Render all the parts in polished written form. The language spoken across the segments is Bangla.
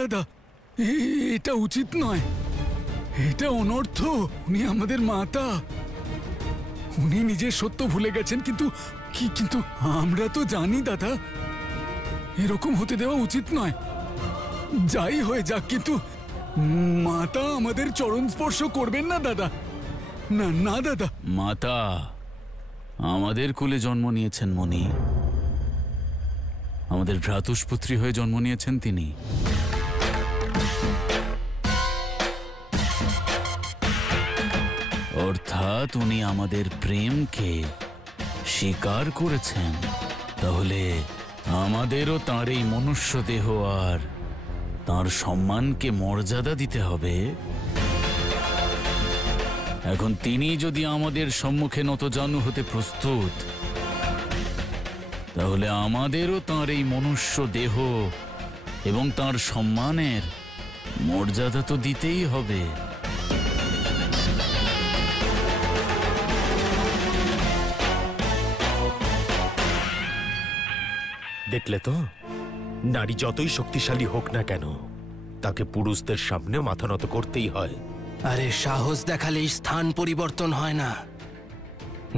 দাদা, এটা উচিত নয়, এটা অনর্থ। উনি আমাদের মাতা, উনি নিজের সত্য ভুলে গেছেন, কিন্তু আমরা তো জানি দাদা এরকম হতে দেওয়া উচিত নয়। যাই হয়ে যাক, কিন্তু মাতা আমাদের চরণ স্পর্শ করবেন না দাদা। না না দাদা। মাতা আমাদের কোলে জন্ম নিয়েছেন মণি, আমাদের ভ্রাতুষ্পুত্রী হয়ে জন্ম নিয়েছেন তিনি। অর্থাৎ উনি আমাদের প্রেমকে স্বীকার করেছেন। তাহলে আমাদেরও তাঁর এই মনুষ্য দেহ আর তাঁর সম্মানকে মর্যাদা দিতে হবে। এখন তিনি যদি আমাদের সম্মুখে নতজানু হতে প্রস্তুত, তাহলে আমাদেরও তাঁর এই মনুষ্য দেহ এবং তাঁর সম্মানের মর্যাদা তো দিতেই হবে। দেখলে তো, নারী যতই শক্তিশালী হোক না কেন, তাকে পুরুষদের সামনে মাথা নত করতেই হয়। আরে সাহস দেখালেই স্থান পরিবর্তন হয় না।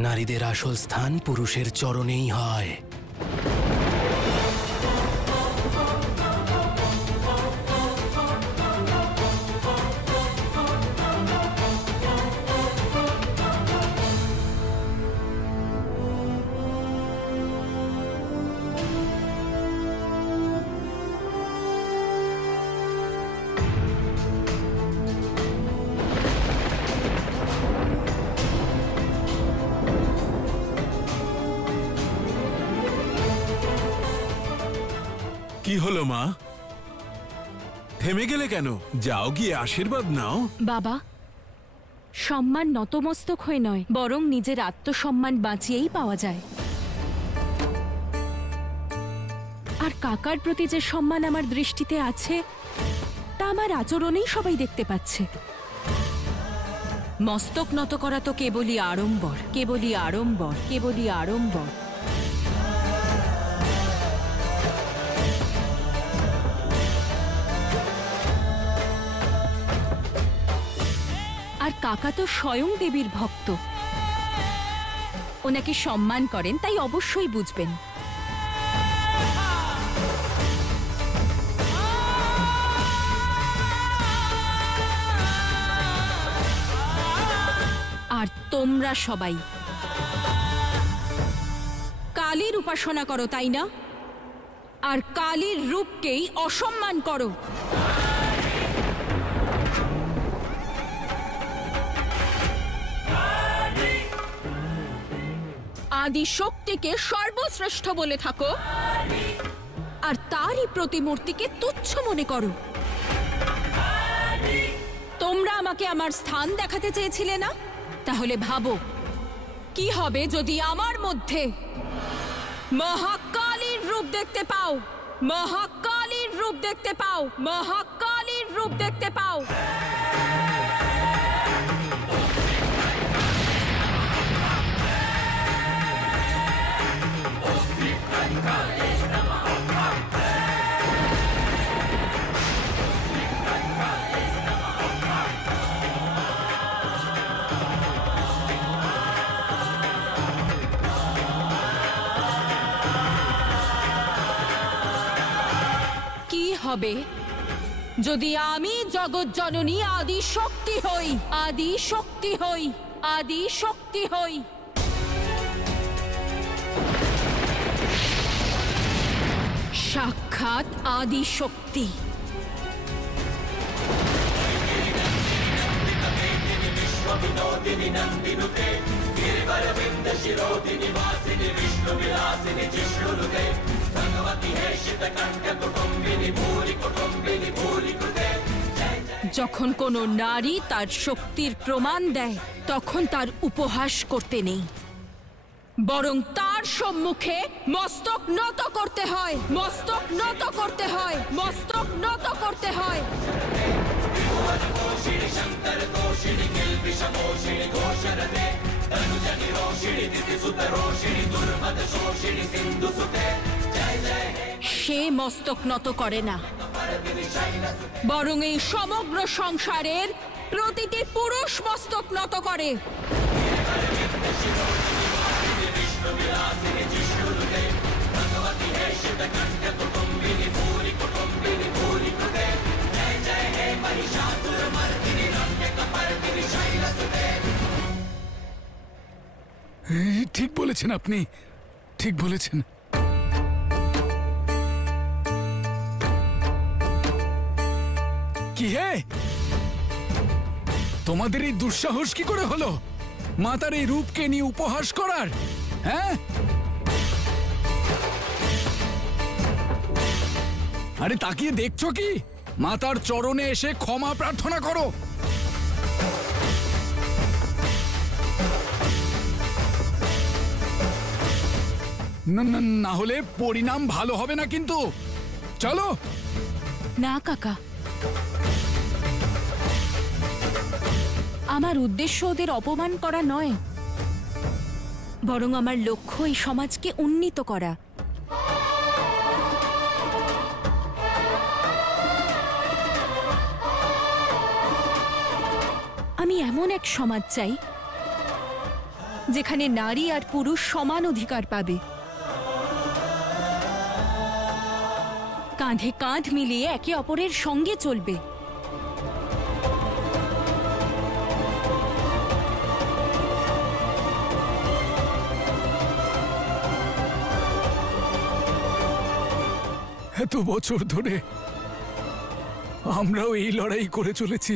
নারীদের আসল স্থান পুরুষের চরণেই হয়। কি হলো মা, থেমে গেলে কেন? যাও গিয়ে আশীর্বাদ নাও। বাবা, সম্মান নতমস্তক হয়ে নয়, বরং নিজের আত্মসম্মান বাঁচিয়েই পাওয়া যায়। আর কাকার প্রতি যে সম্মান আমার দৃষ্টিতে আছে, তা আমার আচরণেই সবাই দেখতে পাচ্ছে। মস্তক নত করা তো কেবলই আড়ম্বর, কেবলই আড়ম্বর, কেবলই আড়ম্বর। আর কাকা তো স্বয়ং দেবীর ভক্ত, ওনাকে সম্মান করেন, তাই অবশ্যই বুঝবেন। আর তোমরা সবাই কালীর উপাসনা করো, তাই না? আর কালীর রূপকেই অসম্মান করো। আদি শক্তিকে সর্বশ্রেষ্ঠ বলে থাকো, আর তারই প্রতিমূর্তিকে তুচ্ছ মনে করো। তোমরা আমাকে আমার স্থান দেখাতে চেয়েছিলে না? তাহলে ভাবো কি হবে যদি আমার মধ্যে মহাকালীর রূপ দেখতে পাও, মহাকালীর রূপ দেখতে পাও, মহাকালীর রূপ দেখতে পাও। হবে যদি আমি জগৎ জননী আদি শক্তি হই, আদি শক্তি হই, আদি শক্তি হই। সাক্ষাৎ আদি শক্তি। যখন কোনো নারী তার শক্তির প্রমাণ দেয়, তখন তার উপহাস করতে নেই, বরং তার সম্মুখে মস্তক নত করতে হয়, মস্তক নত করতে হয়, মস্তক নত করতে হয়। সে মস্তক নত করে না, বরং এই সমগ্র সংসারের প্রতিটি পুরুষ মস্তক নত করে। ঠিক বলেছেন আপনি, ঠিক বলেছেন। কি হে, তোমাদের এই দুঃসাহস কি করে হলো মাতার এই রূপকে নিয়ে উপহাস করার? হ্যাঁ, আরে তাকিয়ে দেখছো কি? মাতার চরণে এসে ক্ষমা প্রার্থনা করো। না হলে পরিণাম ভালো হবে না কিন্তু। চলো। না কাকা, আমার উদ্দেশ্য ওদের অপমান করা নয়, বরং আমার লক্ষ্য এই সমাজকে উন্নীত করা। আমি এমন এক সমাজ চাই যেখানে নারী আর পুরুষ সমান অধিকার পাবে, কাঁধে কাঁধ মিলিয়ে একে অপরের সঙ্গে চলবে। এত বছর ধরে আমরাও এই লড়াই করে চলেছি।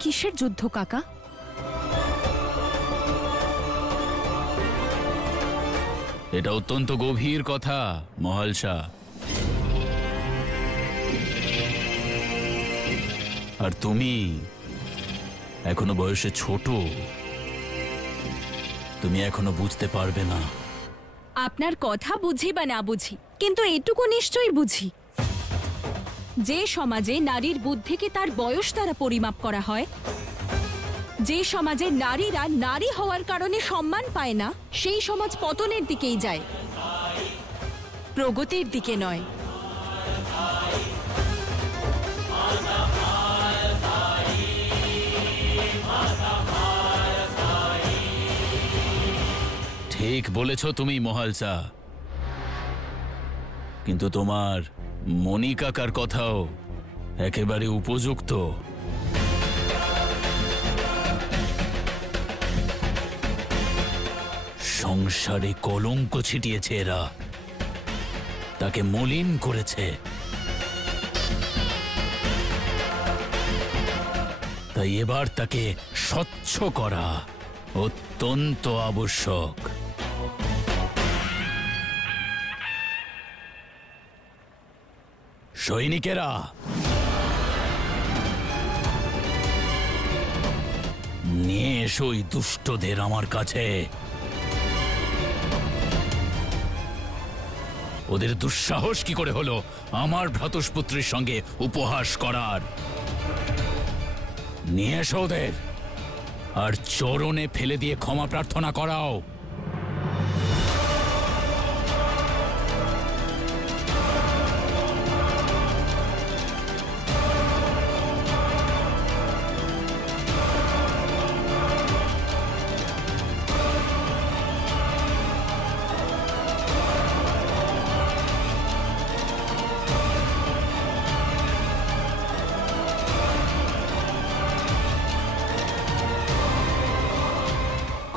কিসের যুদ্ধ কাকা? এটা অত্যন্ত গভীর কথা মহালসা। আর তুমি এখনো বয়সে ছোট, তুমি এখনো বুঝতে পারবে না। আপনার কথা বুঝি বা না বুঝি, কিন্তু এটুকু নিশ্চয়ই বুঝি, যে সমাজে নারীর বুদ্ধিকে তার বয়স দ্বারা পরিমাপ করা হয়, যে সমাজে নারীরা নারী হওয়ার কারণে সম্মান পায় না, সেই সমাজ পতনের দিকেই যায়, প্রগতির দিকে নয়। ঠিক বলেছ তুমি মহালসা, কিন্তু তোমার মণি কাকার কথাও একেবারে উপযুক্ত। সংসারে কলঙ্ক ছিটিয়েছে এরা, তাকে মলিন করেছে। তাই এবার তাকে স্বচ্ছ করা অত্যন্ত আবশ্যক। সৈনিকেরা, নিয়ে এসো ওই দুষ্টদের আমার কাছে। ওদের দুঃসাহস কি করে হলো আমার ভ্রাতুষ্পুত্রের সঙ্গে উপহাস করার? নিয়ে এসো ওদের, আর চরণে ফেলে দিয়ে ক্ষমা প্রার্থনা করাও।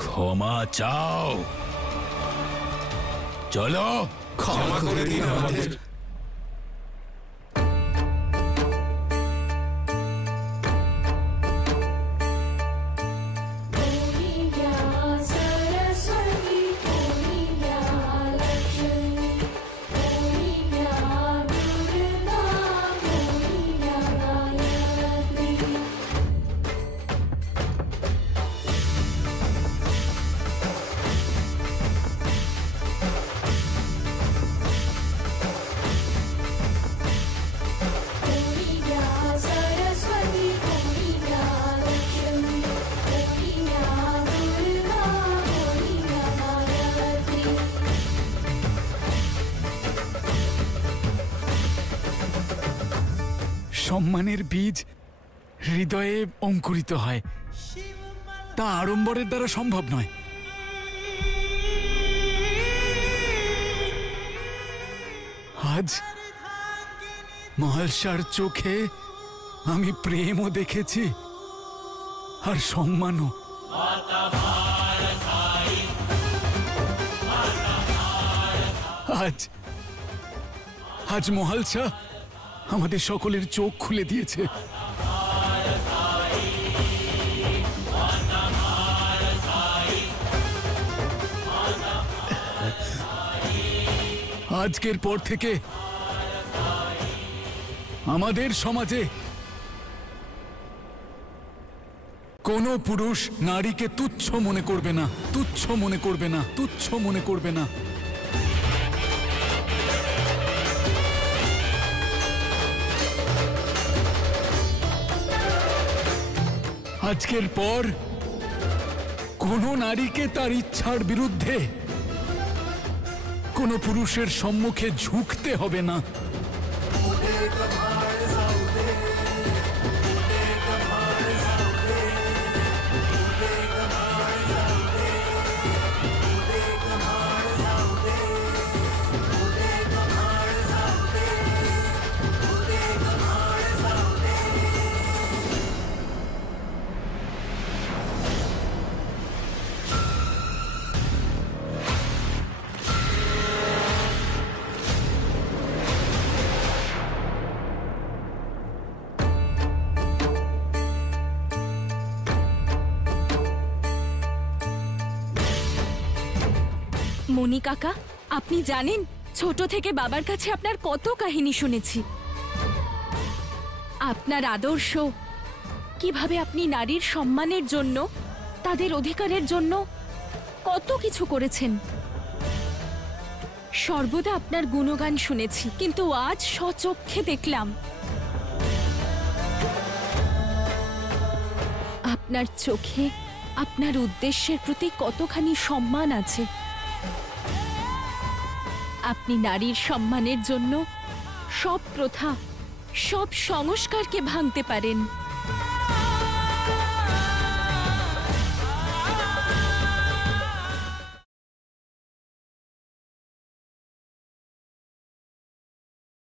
ক্ষমা চাও। চলো, ক্ষমা করে দিন আমাদের। সম্মানের বীজ হৃদয়ে অঙ্কুরিত হয়, তা আড়ম্বরের দ্বারা সম্ভব নয়। আজ মহালসার চোখে আমি প্রেমও দেখেছি আর সম্মানও। আজ আজ মহালসা আমাদের সকলের চোখ খুলে দিয়েছে। আজকের পর থেকে আমাদের সমাজে কোনো পুরুষ নারীকে তুচ্ছ মনে করবে না, তুচ্ছ মনে করবে না, তুচ্ছ মনে করবে না। আজকের পর কোনো নারীকে তার ইচ্ছার বিরুদ্ধে কোনো পুরুষের সম্মুখে ঝুঁকতে হবে না। মণি কাকা, আপনি জানেন ছোট থেকে বাবার কাছে আপনার কত কাহিনী শুনেছি। আপনার আদর্শ, কিভাবে আপনি নারীর সম্মানের জন্য, তাদের অধিকারের জন্য কত কিছু করেছেন। সর্বদা আপনার গুণগান শুনেছি, কিন্তু আজ স্বচক্ষে দেখলাম আপনার চোখে আপনার উদ্দেশ্যের প্রতি কতখানি সম্মান আছে। আপনি নারীর সম্মানের জন্য সব প্রথা, সব সংস্কারকে ভাঙতে পারেন।